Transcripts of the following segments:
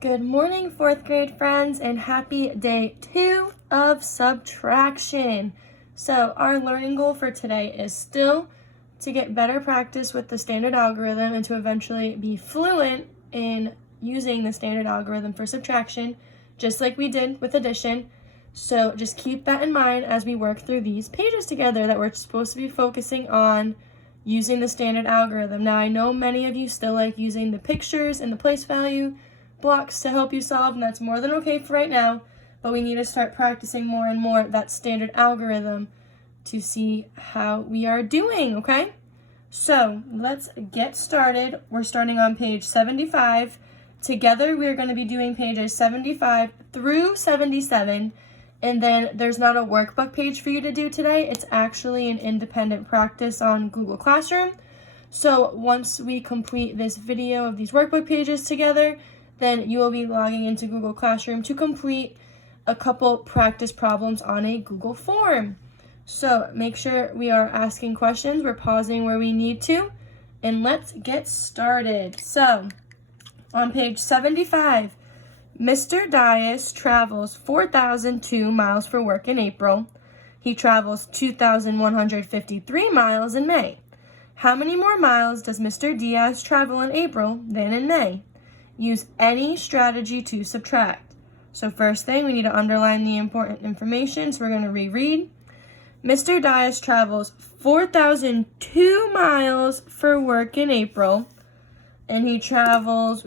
Good morning, fourth grade friends, and happy day 2 of subtraction. So our learning goal for today is still to get better practice with the standard algorithm and to eventually be fluent in using the standard algorithm for subtraction, just like we did with addition. So just keep that in mind as we work through these pages together that we're supposed to be focusing on using the standard algorithm. Now, I know many of you still like using the pictures and the place value blocks to help you solve, and that's more than okay for right now, but we need to start practicing more and more that standard algorithm to see how we are doing, okay? So let's get started. We're starting on page 75. Together we are going to be doing pages 75 through 77, and then there's not a workbook page for you to do today. It's actually an independent practice on Google Classroom. So once we complete this video of these workbook pages together, then you will be logging into Google Classroom to complete a couple practice problems on a Google form. So make sure we are asking questions, we're pausing where we need to, and let's get started. So on page 75, Mr. Dias travels 4,002 miles for work in April. He travels 2,153 miles in May. How many more miles does Mr. Diaz travel in April than in May? Use any strategy to subtract. So first thing, we need to underline the important information, so we're going to reread. Mr. Dias travels 4,002 miles for work in April, and he travels,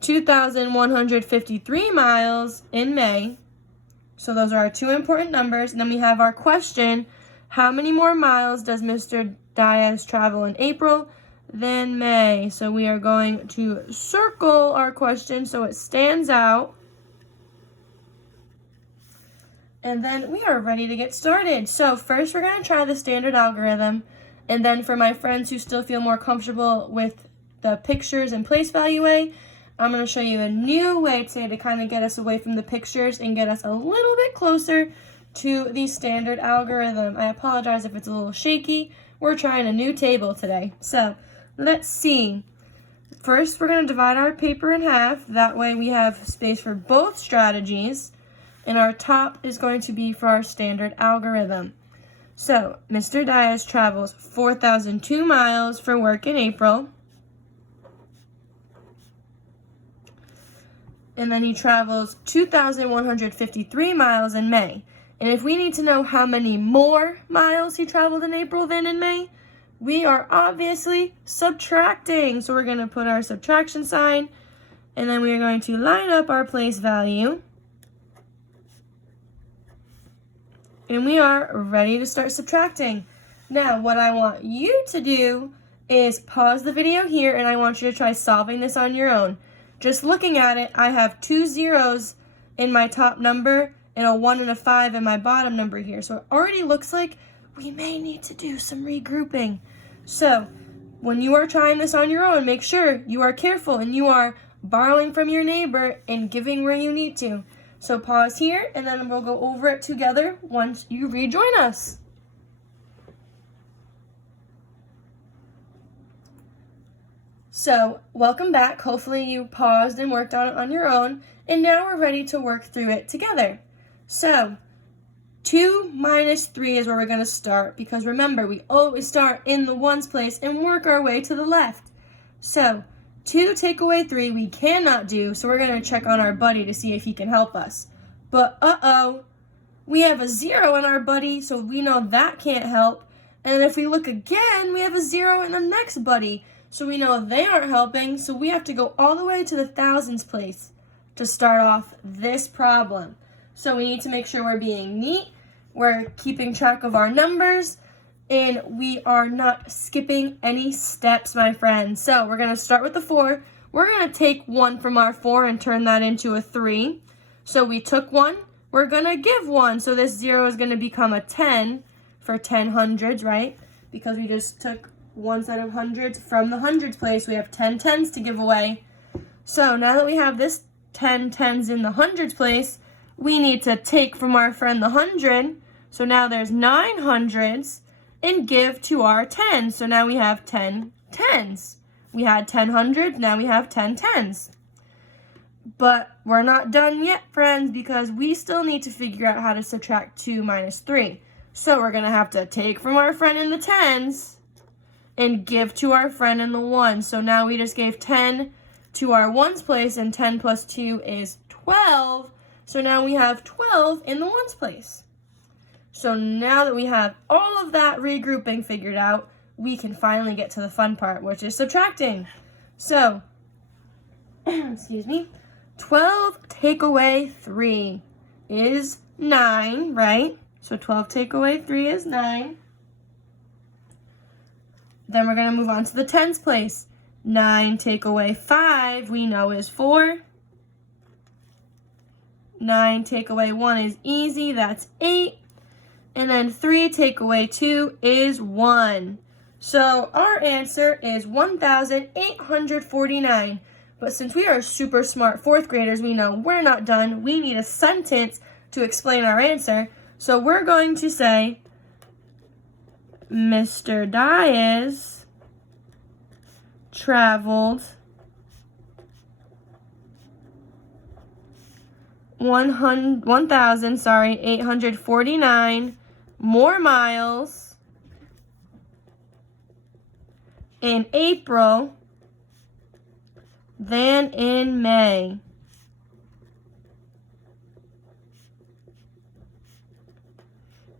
2,153 miles in May. So those are our two important numbers. And then we have our question, how many more miles does Mr. Dias travel in April than May? So we are going to circle our question so it stands out. And then we are ready to get started. So first we're going to try the standard algorithm. And then for my friends who still feel more comfortable with the pictures and place value way, I'm going to show you a new way today to kind of get us away from the pictures and get us a little bit closer to the standard algorithm. I apologize if it's a little shaky. We're trying a new table today. So let's see. First, we're going to divide our paper in half. That way we have space for both strategies. And our top is going to be for our standard algorithm. So, Mr. Dias travels 4,002 miles for work in April. And then he travels 2,153 miles in May. And if we need to know how many more miles he traveled in April than in May, we are obviously subtracting. So we're going to put our subtraction sign, and then we are going to line up our place value. And we are ready to start subtracting. Now, what I want you to do is pause the video here, and I want you to try solving this on your own. Just looking at it, I have 2 zeros in my top number and a 1 and a 5 in my bottom number here. So it already looks like we may need to do some regrouping. So when you are trying this on your own, make sure you are careful and you are borrowing from your neighbor and giving where you need to. So pause here, and then we'll go over it together once you rejoin us. So welcome back. Hopefully you paused and worked on it on your own, and now we're ready to work through it together. So 2 minus 3 is where we're going to start, because remember, we always start in the ones place and work our way to the left. So 2 take away 3 we cannot do, so we're going to check on our buddy to see if he can help us. But we have a 0 in our buddy, so we know that can't help. And if we look again, we have a 0 in the next buddy, so we know they aren't helping, so we have to go all the way to the thousands place to start off this problem. So we need to make sure we're being neat, we're keeping track of our numbers, and we are not skipping any steps, my friends. So we're going to start with the 4. We're going to take 1 from our 4 and turn that into a 3. So we took 1. We're going to give 1. So this 0 is going to become a 10 for 10 hundreds, right? Because we just took one set of hundreds from the hundreds place. We have 10 tens to give away. So now that we have this 10 tens in the hundreds place, we need to take from our friend the 100. So now there's 9 hundreds. And give to our 10. So now we have 10 tens. We had 10 hundreds, now we have 10 tens. But we're not done yet, friends, because we still need to figure out how to subtract 2 minus 3. So we're going to have to take from our friend in the tens and give to our friend in the ones. So now we just gave 10 to our ones place, and 10 plus 2 is 12. So now we have 12 in the ones place. So now that we have all of that regrouping figured out, we can finally get to the fun part, which is subtracting. So, excuse me, 12 take away 3 is 9, right? So 12 take away 3 is 9. Then we're going to move on to the tens place. 9 take away 5 we know is 4. 9 take away 1 is easy, that's 8. And then 3 take away 2 is 1. So our answer is 1,849. But since we are super smart fourth graders, we know we're not done. We need a sentence to explain our answer. So we're going to say, Mr. Diaz traveled 1,849 more miles in April than in May.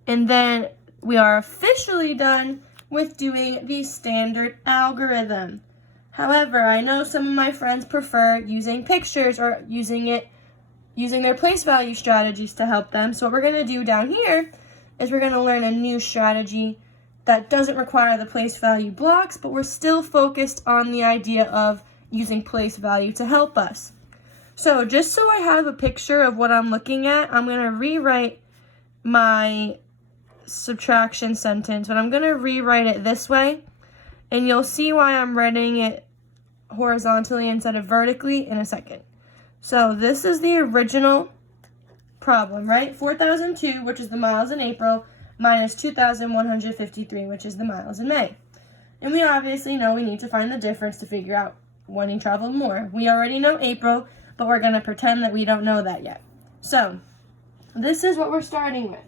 And then we are officially done with doing the standard algorithm. However, I know some of my friends prefer using pictures or using their place value strategies to help them. So what we're going to do down here is we're going to learn a new strategy that doesn't require the place value blocks, but we're still focused on the idea of using place value to help us. So just so I have a picture of what I'm looking at, I'm going to rewrite my subtraction sentence, but I'm going to rewrite it this way, and you'll see why I'm writing it horizontally instead of vertically in a second. So this is the original problem, right? 4,002, which is the miles in April, minus 2,153, which is the miles in May. And we obviously know we need to find the difference to figure out when he traveled more. We already know April, but we're going to pretend that we don't know that yet. So this is what we're starting with.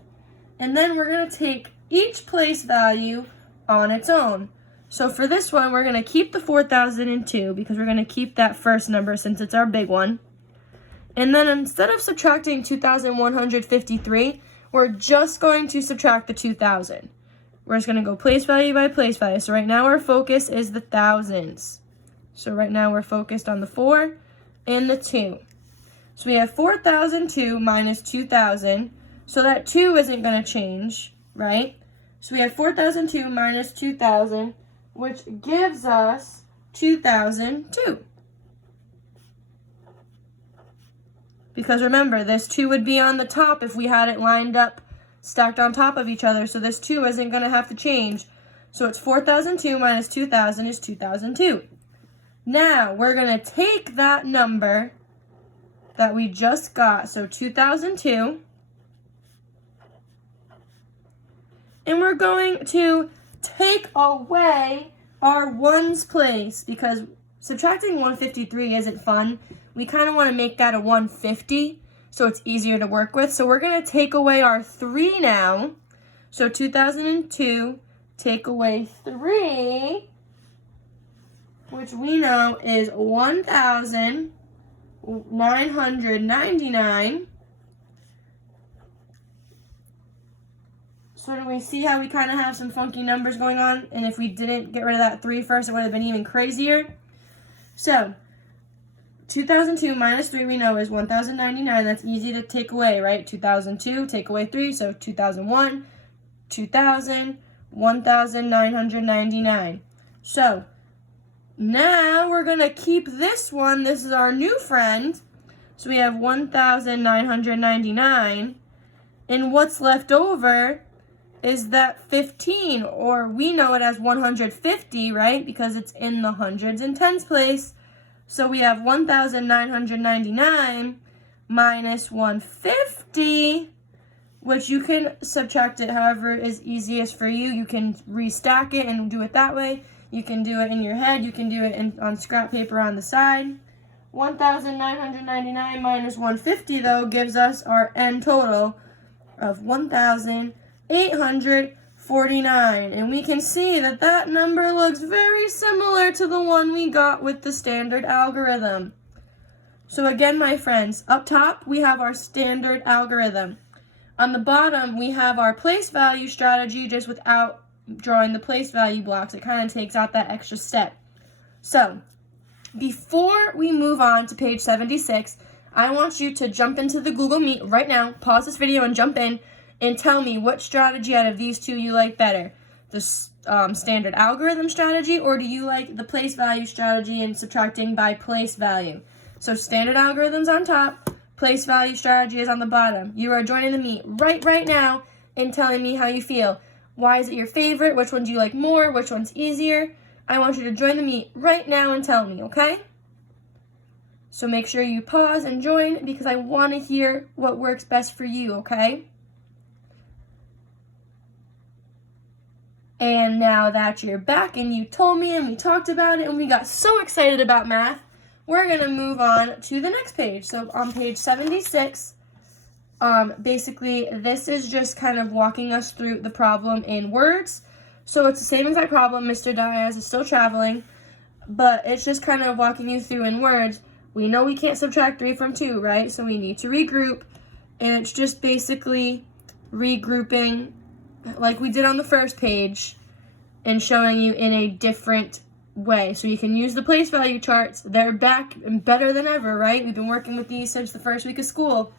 And then we're going to take each place value on its own. So for this one, we're going to keep the 4,002 because we're going to keep that first number since it's our big one. And then instead of subtracting 2,153, we're just going to subtract the 2,000. We're just going to go place value by place value. So right now our focus is the thousands. So right now we're focused on the 4 and the 2. So we have 4,002 minus 2,000. So that 2 isn't going to change, right? So we have 4,002 minus 2,000, which gives us 2,002. Because remember, this 2 would be on the top if we had it lined up, stacked on top of each other. So this 2 isn't going to have to change. So it's 4,002 minus 2,000 is 2,002. Now, we're going to take that number that we just got, so 2,002, and we're going to take away our ones place, because subtracting 153 isn't fun. We kind of want to make that a 150, so it's easier to work with. So we're going to take away our 3 now. So 2002, take away 3, which we know is 1,999. So do we see how we kind of have some funky numbers going on? And if we didn't get rid of that 3 first, it would have been even crazier. So 2002 minus 3 we know is 1,099. That's easy to take away, right? 2002, take away 3, so 2001, 2,000, 1,999. So now we're going to keep this one. This is our new friend. So we have 1,999. And what's left over is that 15, or we know it as 150, right? Because it's in the hundreds and tens place. So we have 1,999 minus 150, which you can subtract it however is easiest for you. You can restack it and do it that way. You can do it in your head. You can do it on scrap paper on the side. 1,999 minus 150, though, gives us our end total of 1,849. And we can see that that number looks very similar to the one we got with the standard algorithm. So again, my friends, up top, we have our standard algorithm. On the bottom, we have our place value strategy, just without drawing the place value blocks. It kind of takes out that extra step. So, before we move on to page 76, I want you to jump into the Google Meet right now, pause this video and jump in, and tell me what strategy out of these two you like better. The standard algorithm strategy, or do you like the place value strategy and subtracting by place value? So standard algorithm's on top, place value strategy is on the bottom. You are joining the Meet right now and telling me how you feel. Why is it your favorite? Which one do you like more? Which one's easier? I want you to join the Meet right now and tell me, okay? So make sure you pause and join because I want to hear what works best for you, okay? And now that you're back and you told me and we talked about it and we got so excited about math, we're going to move on to the next page. So on page 76, basically this is just kind of walking us through the problem in words. So it's the same exact problem. Mr. Diaz is still traveling, but it's just kind of walking you through in words. We know we can't subtract 3 from 2, right? So we need to regroup, and it's just basically regrouping like we did on the first page and showing you in a different way. So you can use the place value charts. They're back and better than ever, right? We've been working with these since the first week of school.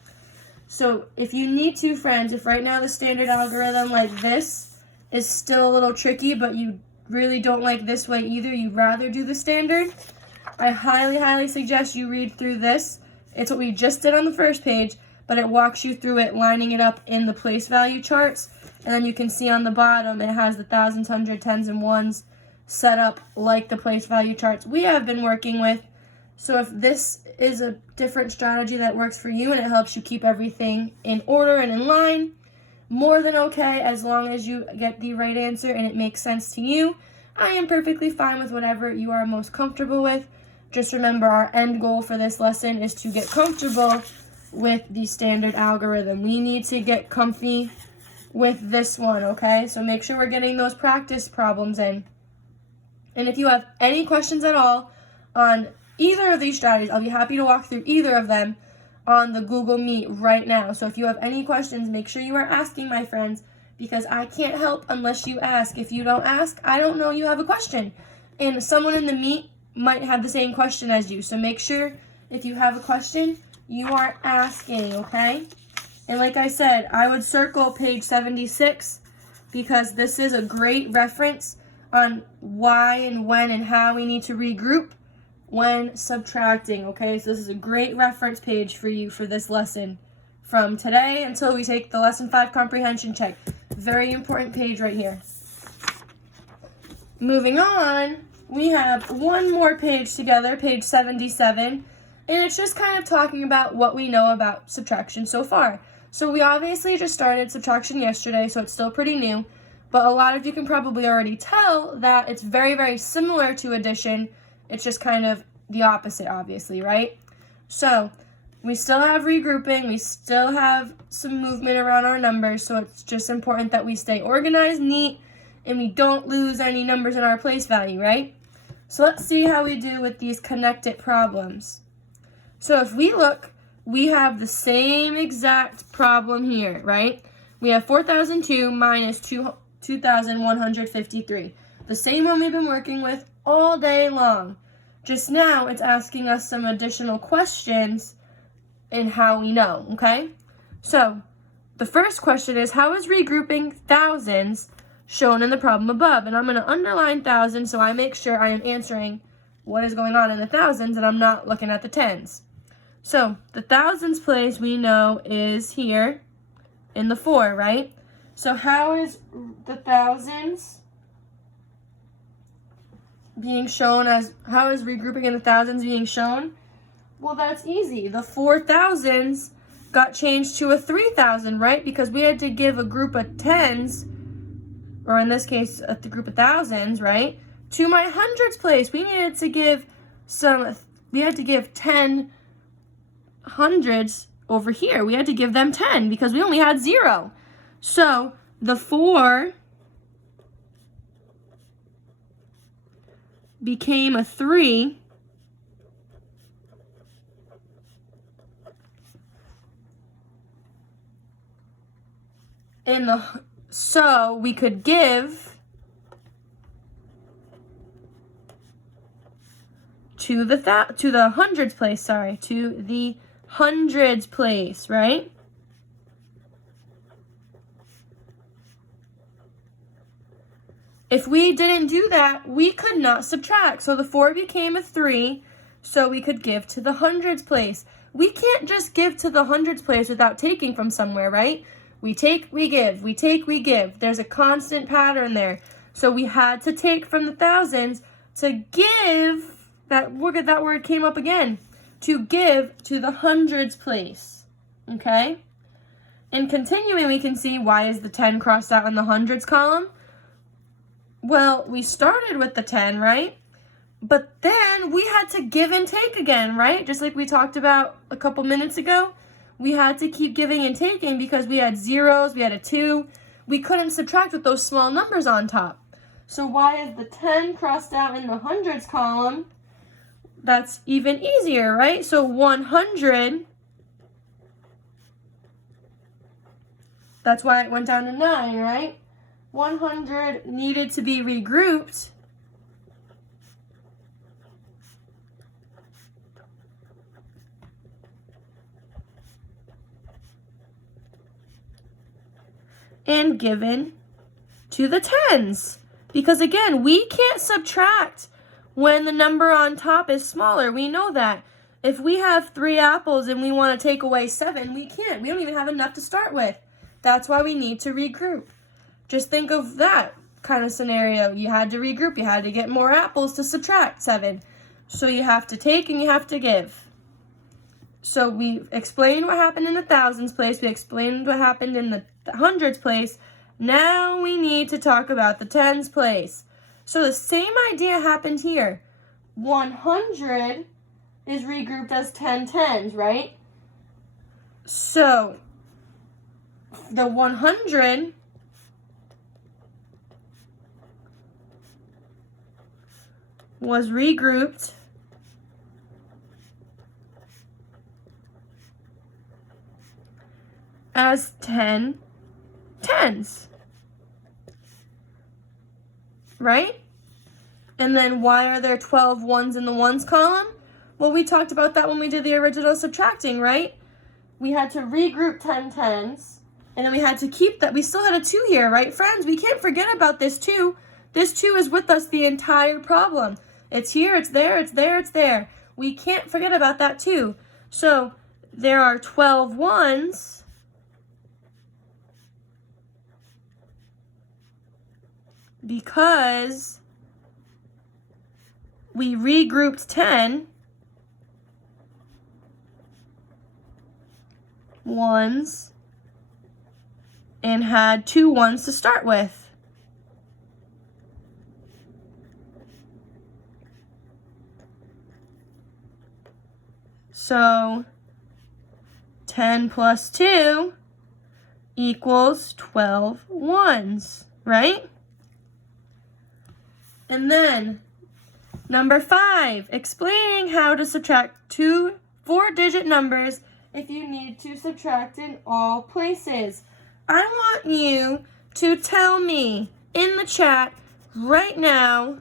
So if you need to, friends, if right now the standard algorithm like this is still a little tricky, but you really don't like this way either, you'd rather do the standard, I highly suggest you read through this. It's what we just did on the first page, but it walks you through it, lining it up in the place value charts. And then you can see on the bottom, it has the thousands, hundreds, tens, and ones set up like the place value charts we have been working with. So if this is a different strategy that works for you and it helps you keep everything in order and in line, more than okay, as long as you get the right answer and it makes sense to you. I am perfectly fine with whatever you are most comfortable with. Just remember, our end goal for this lesson is to get comfortable with the standard algorithm. We need to get comfy with this one, okay? So make sure we're getting those practice problems in. And if you have any questions at all on either of these strategies, I'll be happy to walk through either of them on the Google Meet right now. So if you have any questions, make sure you are asking, my friends, because I can't help unless you ask. If you don't ask, I don't know you have a question. And someone in the Meet might have the same question as you. So make sure if you have a question, you are asking, okay? And like I said, I would circle page 76 because this is a great reference on why and when and how we need to regroup when subtracting, okay? So this is a great reference page for you for this lesson from today until we take the lesson 5 comprehension check. Very important page right here. Moving on, we have one more page together, page 77, and it's just kind of talking about what we know about subtraction so far. So we obviously just started subtraction yesterday, so it's still pretty new. But a lot of you can probably already tell that it's very similar to addition. It's just kind of the opposite, obviously, right? So we still have regrouping. We still have some movement around our numbers. So it's just important that we stay organized, neat, and we don't lose any numbers in our place value, right? So let's see how we do with these connected problems. So if we look, we have the same exact problem here, right? We have 4,002 minus 2,153. The same one we've been working with all day long. Just now, it's asking us some additional questions in how we know, okay? So, the first question is, how is regrouping thousands shown in the problem above? And I'm going to underline thousands so I make sure I am answering what is going on in the thousands and I'm not looking at the tens. So, the thousands place we know is here in the 4, right? So how is the thousands being shown as, how is regrouping in the thousands being shown? Well, that's easy. The 4,000s got changed to a 3,000, right? Because we had to give a group of tens, or in this case, a group of thousands, right? To my hundreds place, we needed to give some we had to give 10 hundreds over here. We had to give them 10 because we only had 0. So the 4 became a 3. So we could give to the hundreds place, to the hundreds place, right? If we didn't do that, we could not subtract. So the 4 became a 3, so we could give to the hundreds place. We can't just give to the hundreds place without taking from somewhere, right? We take, we give, we take, we give. There's a constant pattern there. So we had to take from the thousands to give, that word came up again, to give to the hundreds place, okay? And continuing, we can see, why is the 10 crossed out in the hundreds column? Well, we started with the 10, right? But then we had to give and take again, right? Just like we talked about a couple minutes ago. We had to keep giving and taking because we had zeros, we had a 2. We couldn't subtract with those small numbers on top. So why is the 10 crossed out in the hundreds column? That's even easier, right? So 100, that's why it went down to 9, right? 100 needed to be regrouped. And given to the tens. Because again, we can't subtract when the number on top is smaller. We know that. If we have 3 apples and we want to take away 7, we can't. We don't even have enough to start with. That's why we need to regroup. Just think of that kind of scenario. You had to regroup. You had to get more apples to subtract 7. So you have to take and you have to give. So we explained what happened in the thousands place. We explained what happened in the hundreds place. Now we need to talk about the tens place. So the same idea happened here. 100 is regrouped as 10 tens, right? So the 100 was regrouped as 10 tens. Right? And then why are there 12 ones in the ones column? Well, we talked about that when we did the original subtracting, right? We had to regroup 10 tens, and then we had to keep that. We still had a 2 here, right, friends? We can't forget about this 2. This 2 is with us the entire problem. It's here, it's there, it's there, it's there. We can't forget about that 2. So there are 12 ones. Because we regrouped 10 ones and had 2 ones to start with. So 10 plus 2 equals 12 ones, right? And then, number 5, explaining how to subtract 2 4-digit numbers if you need to subtract in all places. I want you to tell me in the chat right now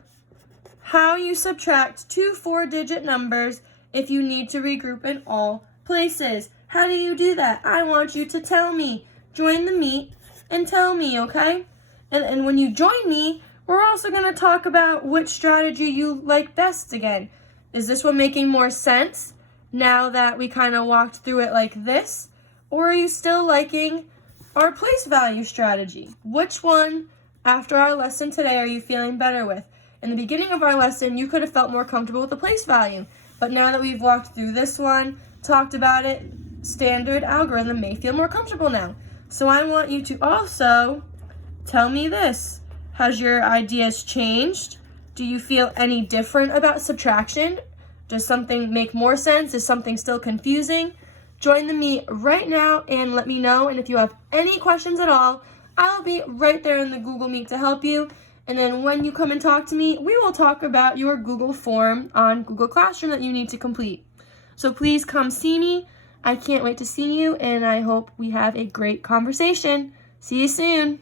how you subtract 2 4-digit numbers if you need to regroup in all places. How do you do that? I want you to tell me. Join the meet and tell me, okay? And when you join me, we're also going to talk about which strategy you like best again. Is this one making more sense now that we kind of walked through it like this? Or are you still liking our place value strategy? Which one, after our lesson today, are you feeling better with? In the beginning of our lesson, you could have felt more comfortable with the place value. But now that we've walked through this one, talked about it, standard algorithm may feel more comfortable now. So I want you to also tell me this. Has your ideas changed? Do you feel any different about subtraction Does something make more sense? Is something still confusing? Join the meet right now and let me know. And if you have any questions at all, I'll be right there in the Google Meet to help you. And then when you come and talk to me, we will talk about your Google form on Google Classroom that you need to complete. So please come see me. I can't wait to see you, and I hope we have a great conversation. See you soon.